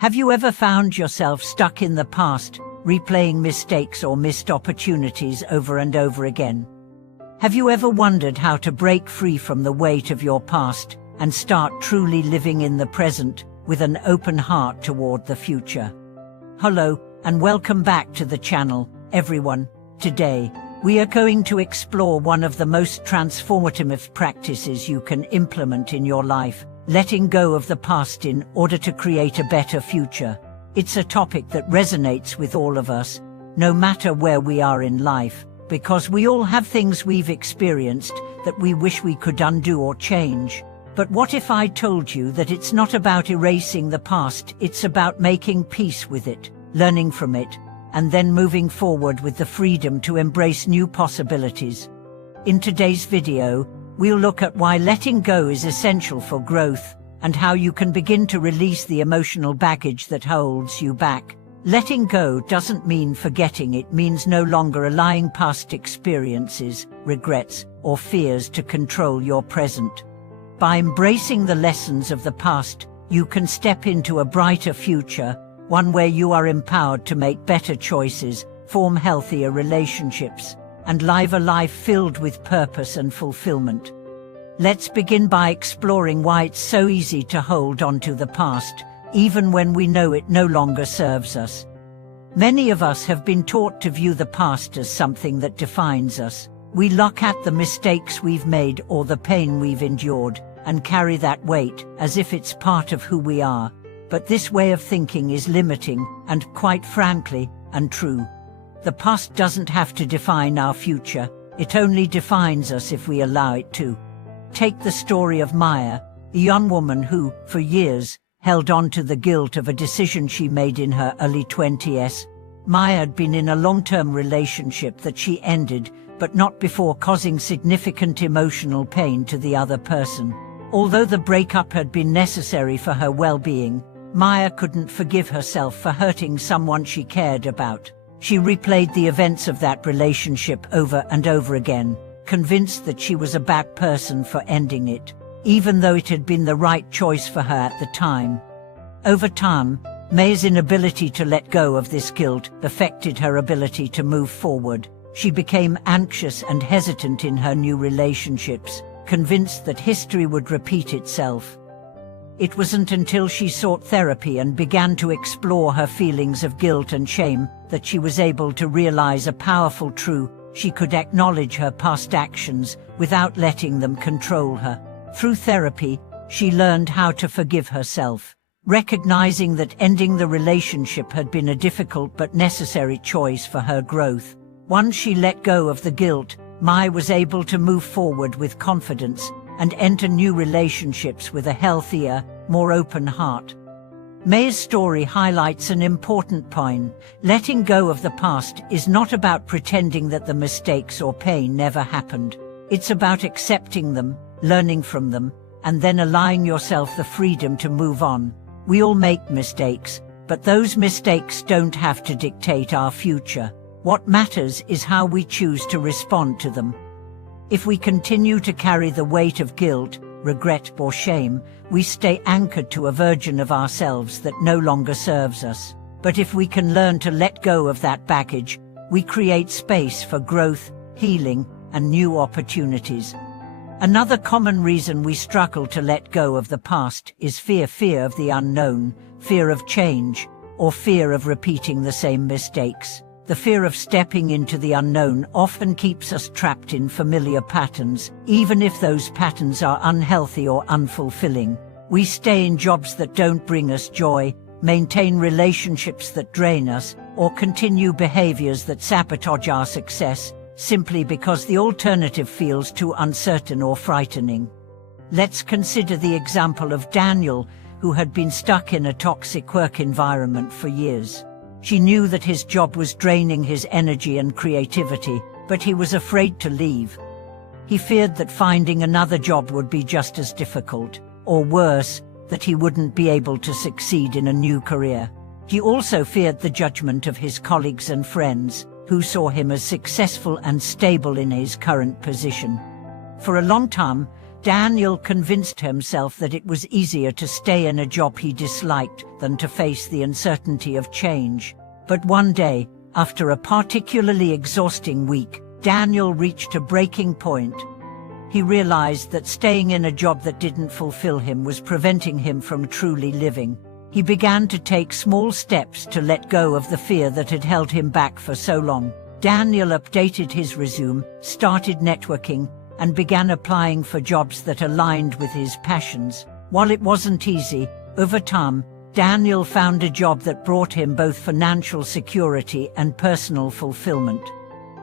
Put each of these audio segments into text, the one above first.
Have you ever found yourself stuck in the past, replaying mistakes or missed opportunities over and over again? Have you ever wondered how to break free from the weight of your past and start truly living in the present with an open heart toward the future? Hello, and welcome back to the channel, everyone. Today, we are going to explore one of the most transformative practices you can implement in your life, letting go of the past in order to create a better future. It's a topic that resonates with all of us, no matter where we are in life, because we all have things we've experienced that we wish we could undo or change. But what if I told you that it's not about erasing the past, it's about making peace with it, learning from it, and then moving forward with the freedom to embrace new possibilities? In today's video, we'll look at why letting go is essential for growth, and how you can begin to release the emotional baggage that holds you back. Letting go doesn't mean forgetting, it means no longer allowing past experiences, regrets, or fears to control your present. By embracing the lessons of the past, you can step into a brighter future, one where you are empowered to make better choices, form healthier relationships, and live a life filled with purpose and fulfillment. Let's begin by exploring why it's so easy to hold on to the past, even when we know it no longer serves us. Many of us have been taught to view the past as something that defines us. We look at the mistakes we've made or the pain we've endured, and carry that weight as if it's part of who we are. But this way of thinking is limiting and, quite frankly, untrue. The past doesn't have to define our future, it only defines us if we allow it to. Take the story of Maya, a young woman who, for years, held on to the guilt of a decision she made in her early 20s. Maya had been in a long-term relationship that she ended, but not before causing significant emotional pain to the other person. Although the breakup had been necessary for her well-being, Maya couldn't forgive herself for hurting someone she cared about. She replayed the events of that relationship over and over again, convinced that she was a bad person for ending it, even though it had been the right choice for her at the time. Over time, Maya's inability to let go of this guilt affected her ability to move forward. She became anxious and hesitant in her new relationships, convinced that history would repeat itself. It wasn't until she sought therapy and began to explore her feelings of guilt and shame that she was able to realize a powerful truth: she could acknowledge her past actions without letting them control her. Through therapy, she learned how to forgive herself, recognizing that ending the relationship had been a difficult but necessary choice for her growth. Once she let go of the guilt, Maya was able to move forward with confidence and enter new relationships with a healthier, more open heart. Maya's story highlights an important point. Letting go of the past is not about pretending that the mistakes or pain never happened. It's about accepting them, learning from them, and then allowing yourself the freedom to move on. We all make mistakes, but those mistakes don't have to dictate our future. What matters is how we choose to respond to them. If we continue to carry the weight of guilt, regret, or shame, we stay anchored to a version of ourselves that no longer serves us. But if we can learn to let go of that baggage, we create space for growth, healing, and new opportunities. Another common reason we struggle to let go of the past is fear of the unknown, fear of change, or fear of repeating the same mistakes. The fear of stepping into the unknown often keeps us trapped in familiar patterns, even if those patterns are unhealthy or unfulfilling. We stay in jobs that don't bring us joy, maintain relationships that drain us, or continue behaviors that sabotage our success, simply because the alternative feels too uncertain or frightening. Let's consider the example of Daniel, who had been stuck in a toxic work environment for years. She knew that his job was draining his energy and creativity, but he was afraid to leave. He feared that finding another job would be just as difficult, or worse, that he wouldn't be able to succeed in a new career. He also feared the judgment of his colleagues and friends, who saw him as successful and stable in his current position. For a long time, Daniel convinced himself that it was easier to stay in a job he disliked than to face the uncertainty of change. But one day, after a particularly exhausting week, Daniel reached a breaking point. He realized that staying in a job that didn't fulfill him was preventing him from truly living. He began to take small steps to let go of the fear that had held him back for so long. Daniel updated his resume, started networking, and began applying for jobs that aligned with his passions. While it wasn't easy, over time, Daniel found a job that brought him both financial security and personal fulfillment.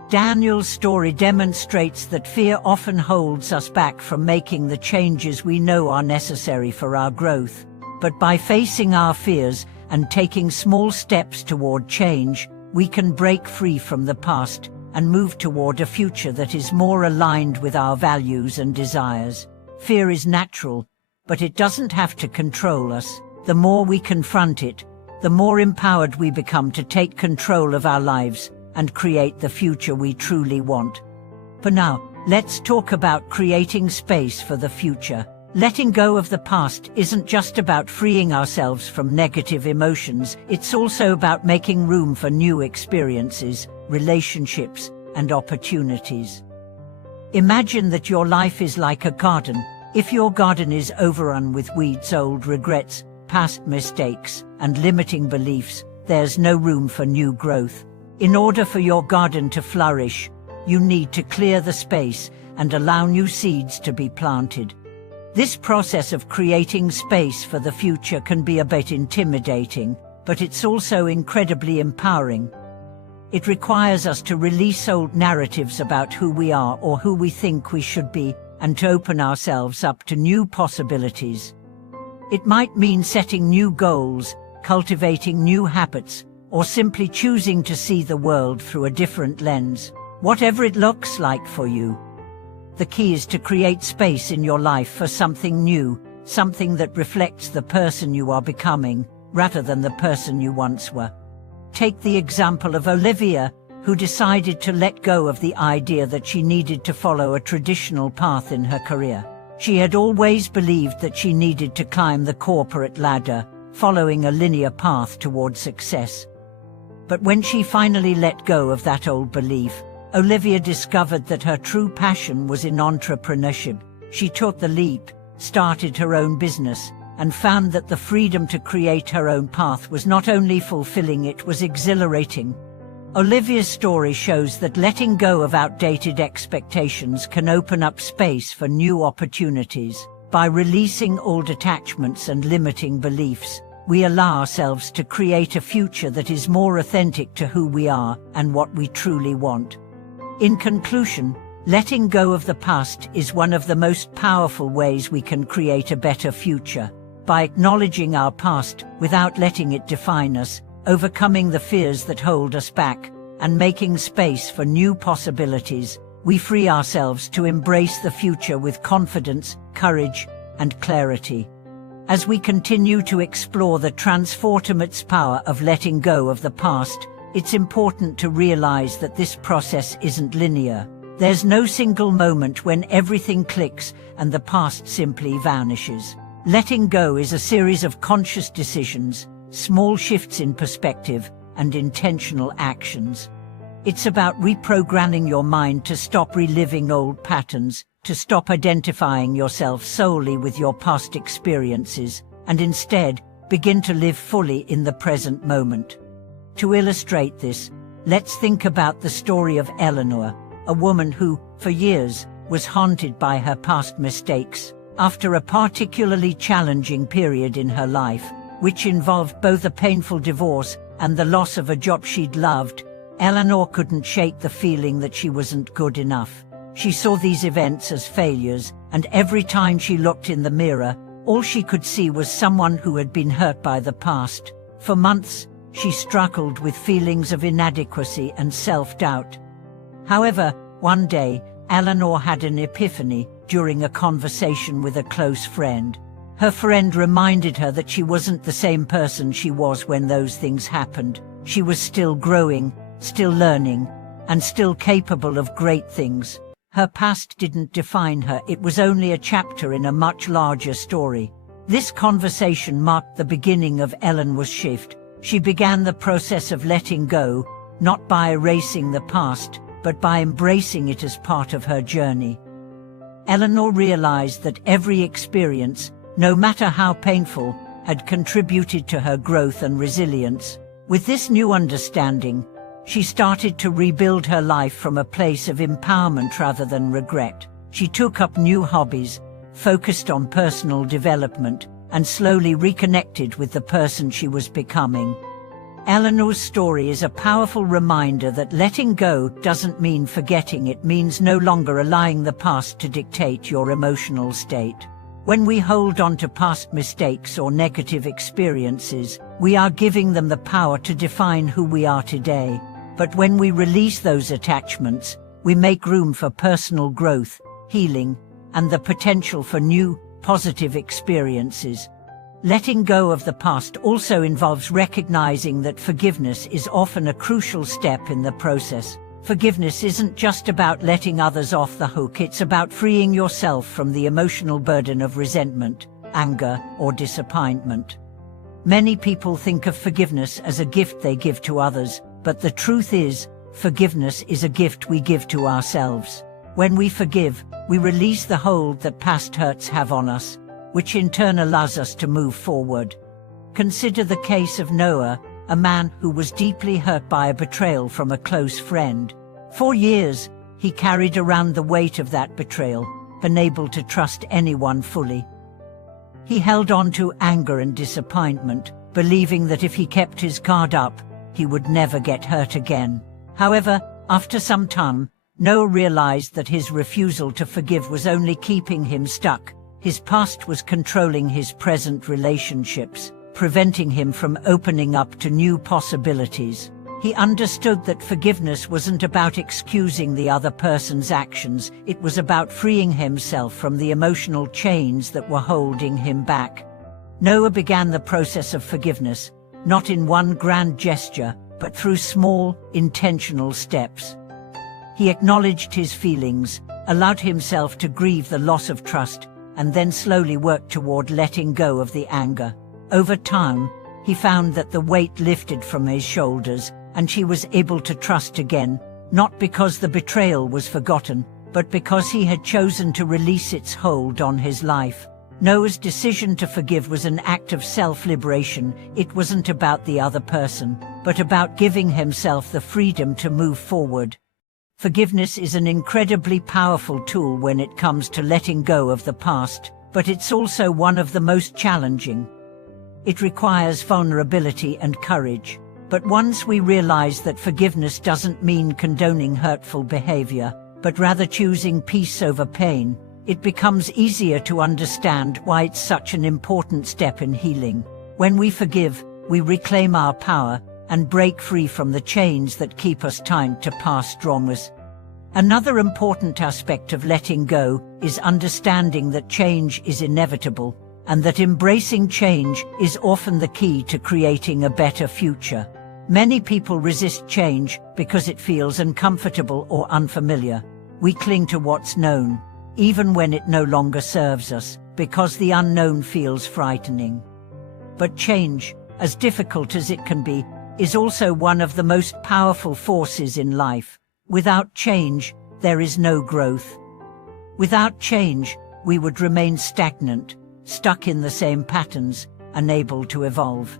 Daniel's story demonstrates that fear often holds us back from making the changes we know are necessary for our growth. But by facing our fears and taking small steps toward change, we can break free from the past and move toward a future that is more aligned with our values and desires. Fear is natural, but it doesn't have to control us. The more we confront it, the more empowered we become to take control of our lives and create the future we truly want. For now, let's talk about creating space for the future. Letting go of the past isn't just about freeing ourselves from negative emotions, it's also about making room for new experiences, relationships, and opportunities. Imagine that your life is like a garden. If your garden is overrun with weeds, old regrets, past mistakes, and limiting beliefs, there's no room for new growth. In order for your garden to flourish, you need to clear the space and allow new seeds to be planted. This process of creating space for the future can be a bit intimidating, but it's also incredibly empowering. It requires us to release old narratives about who we are or who we think we should be, and to open ourselves up to new possibilities. It might mean setting new goals, cultivating new habits, or simply choosing to see the world through a different lens. Whatever it looks like for you. The key is to create space in your life for something new, something that reflects the person you are becoming, rather than the person you once were. Take the example of Olivia, who decided to let go of the idea that she needed to follow a traditional path in her career. She had always believed that she needed to climb the corporate ladder, following a linear path toward success. But when she finally let go of that old belief, Olivia discovered that her true passion was in entrepreneurship. She took the leap, started her own business, and found that the freedom to create her own path was not only fulfilling, it was exhilarating. Olivia's story shows that letting go of outdated expectations can open up space for new opportunities. By releasing old attachments and limiting beliefs, we allow ourselves to create a future that is more authentic to who we are and what we truly want. In conclusion, letting go of the past is one of the most powerful ways we can create a better future. By acknowledging our past without letting it define us, overcoming the fears that hold us back, and making space for new possibilities, we free ourselves to embrace the future with confidence, courage, and clarity. As we continue to explore the transformative power of letting go of the past, it's important to realize that this process isn't linear. There's no single moment when everything clicks and the past simply vanishes. Letting go is a series of conscious decisions, small shifts in perspective, and intentional actions. It's about reprogramming your mind to stop reliving old patterns, to stop identifying yourself solely with your past experiences, and instead, begin to live fully in the present moment. To illustrate this, let's think about the story of Eleanor, a woman who, for years, was haunted by her past mistakes. After a particularly challenging period in her life, which involved both a painful divorce and the loss of a job she'd loved, Eleanor couldn't shake the feeling that she wasn't good enough. She saw these events as failures, and every time she looked in the mirror, all she could see was someone who had been hurt by the past. For months, she struggled with feelings of inadequacy and self-doubt. However, one day, Eleanor had an epiphany during a conversation with a close friend. Her friend reminded her that she wasn't the same person she was when those things happened. She was still growing, still learning, and still capable of great things. Her past didn't define her, it was only a chapter in a much larger story. This conversation marked the beginning of Eleanor's shift. She began the process of letting go, not by erasing the past, but by embracing it as part of her journey. Eleanor realized that every experience, no matter how painful, had contributed to her growth and resilience. With this new understanding, she started to rebuild her life from a place of empowerment rather than regret. She took up new hobbies, focused on personal development, and slowly reconnected with the person she was becoming. Eleanor's story is a powerful reminder that letting go doesn't mean forgetting, it means no longer allowing the past to dictate your emotional state. When we hold on to past mistakes or negative experiences, we are giving them the power to define who we are today. But when we release those attachments, we make room for personal growth, healing, and the potential for new, positive experiences. Letting go of the past also involves recognizing that forgiveness is often a crucial step in the process. Forgiveness isn't just about letting others off the hook, it's about freeing yourself from the emotional burden of resentment, anger, or disappointment. Many people think of forgiveness as a gift they give to others, but the truth is, forgiveness is a gift we give to ourselves. When we forgive, we release the hold that past hurts have on us, which in turn allows us to move forward. Consider the case of Noah, a man who was deeply hurt by a betrayal from a close friend. For years, he carried around the weight of that betrayal, unable to trust anyone fully. He held on to anger and disappointment, believing that if he kept his guard up, he would never get hurt again. However, after some time, Noah realized that his refusal to forgive was only keeping him stuck. His past was controlling his present relationships, preventing him from opening up to new possibilities. He understood that forgiveness wasn't about excusing the other person's actions, it was about freeing himself from the emotional chains that were holding him back. Noah began the process of forgiveness, not in one grand gesture, but through small, intentional steps. He acknowledged his feelings, allowed himself to grieve the loss of trust, and then slowly worked toward letting go of the anger. Over time, he found that the weight lifted from his shoulders, and she was able to trust again, not because the betrayal was forgotten, but because he had chosen to release its hold on his life. Noah's decision to forgive was an act of self-liberation. It wasn't about the other person, but about giving himself the freedom to move forward. Forgiveness is an incredibly powerful tool when it comes to letting go of the past, but it's also one of the most challenging. It requires vulnerability and courage. But once we realize that forgiveness doesn't mean condoning hurtful behavior, but rather choosing peace over pain, it becomes easier to understand why it's such an important step in healing. When we forgive, we reclaim our power and break free from the chains that keep us tied to past traumas. Another important aspect of letting go is understanding that change is inevitable, and that embracing change is often the key to creating a better future. Many people resist change because it feels uncomfortable or unfamiliar. We cling to what's known, even when it no longer serves us, because the unknown feels frightening. But change, as difficult as it can be, is also one of the most powerful forces in life. Without change, there is no growth. Without change, we would remain stagnant, stuck in the same patterns, unable to evolve.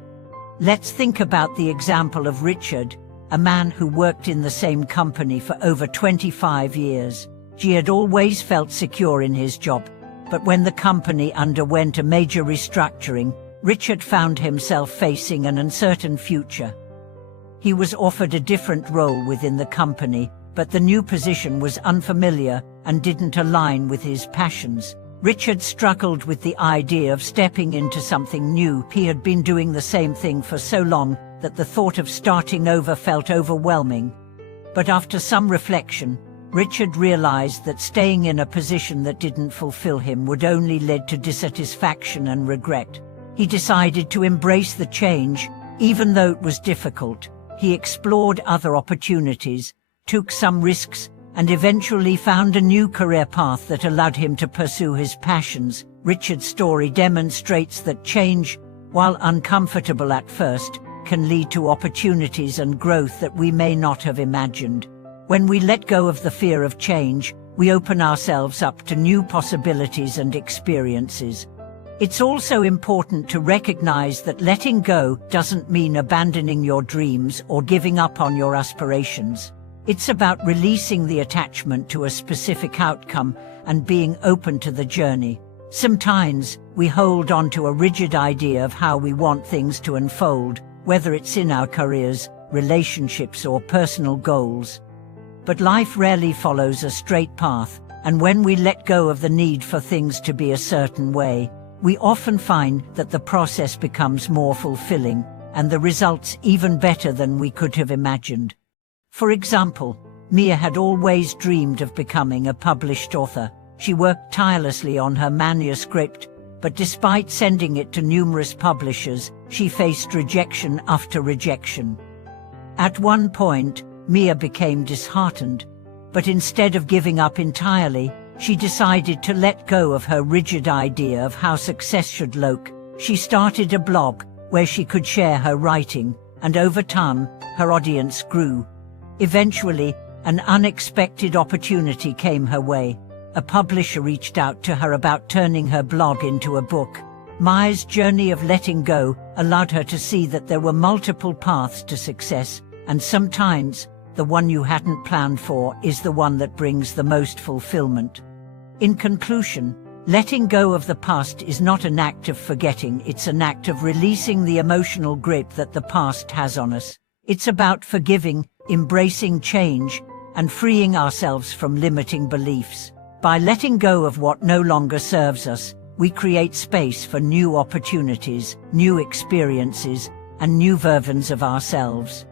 Let's think about the example of Richard, a man who worked in the same company for over 25 years. He had always felt secure in his job, but when the company underwent a major restructuring, Richard found himself facing an uncertain future. He was offered a different role within the company, but the new position was unfamiliar and didn't align with his passions. Richard struggled with the idea of stepping into something new. He had been doing the same thing for so long that the thought of starting over felt overwhelming. But after some reflection, Richard realized that staying in a position that didn't fulfill him would only lead to dissatisfaction and regret. He decided to embrace the change, even though it was difficult. He explored other opportunities, took some risks, and eventually found a new career path that allowed him to pursue his passions. Richard's story demonstrates that change, while uncomfortable at first, can lead to opportunities and growth that we may not have imagined. When we let go of the fear of change, we open ourselves up to new possibilities and experiences. It's also important to recognize that letting go doesn't mean abandoning your dreams or giving up on your aspirations. It's about releasing the attachment to a specific outcome and being open to the journey. Sometimes, we hold on to a rigid idea of how we want things to unfold, whether it's in our careers, relationships, or personal goals. But life rarely follows a straight path, and when we let go of the need for things to be a certain way, we often find that the process becomes more fulfilling, and the results even better than we could have imagined. For example, Mia had always dreamed of becoming a published author. She worked tirelessly on her manuscript, but despite sending it to numerous publishers, she faced rejection after rejection. At one point, Mia became disheartened, but instead of giving up entirely, she decided to let go of her rigid idea of how success should look. She started a blog where she could share her writing, and over time, her audience grew. Eventually, an unexpected opportunity came her way. A publisher reached out to her about turning her blog into a book. Mia's journey of letting go allowed her to see that there were multiple paths to success, and sometimes, the one you hadn't planned for is the one that brings the most fulfillment. In conclusion, letting go of the past is not an act of forgetting, it's an act of releasing the emotional grip that the past has on us. It's about forgiving, embracing change, and freeing ourselves from limiting beliefs. By letting go of what no longer serves us, we create space for new opportunities, new experiences, and new versions of ourselves.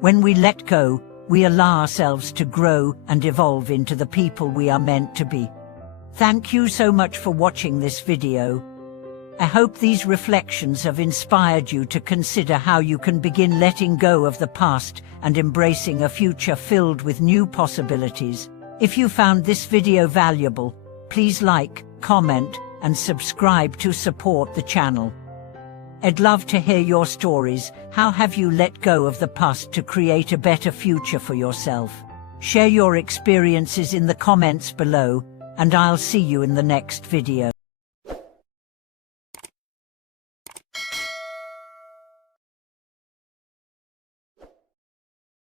When we let go, we allow ourselves to grow and evolve into the people we are meant to be. Thank you so much for watching this video. I hope these reflections have inspired you to consider how you can begin letting go of the past and embracing a future filled with new possibilities. If you found this video valuable, please like, comment, and subscribe to support the channel. I'd love to hear your stories. How have you let go of the past to create a better future for yourself? Share your experiences in the comments below, and I'll see you in the next video.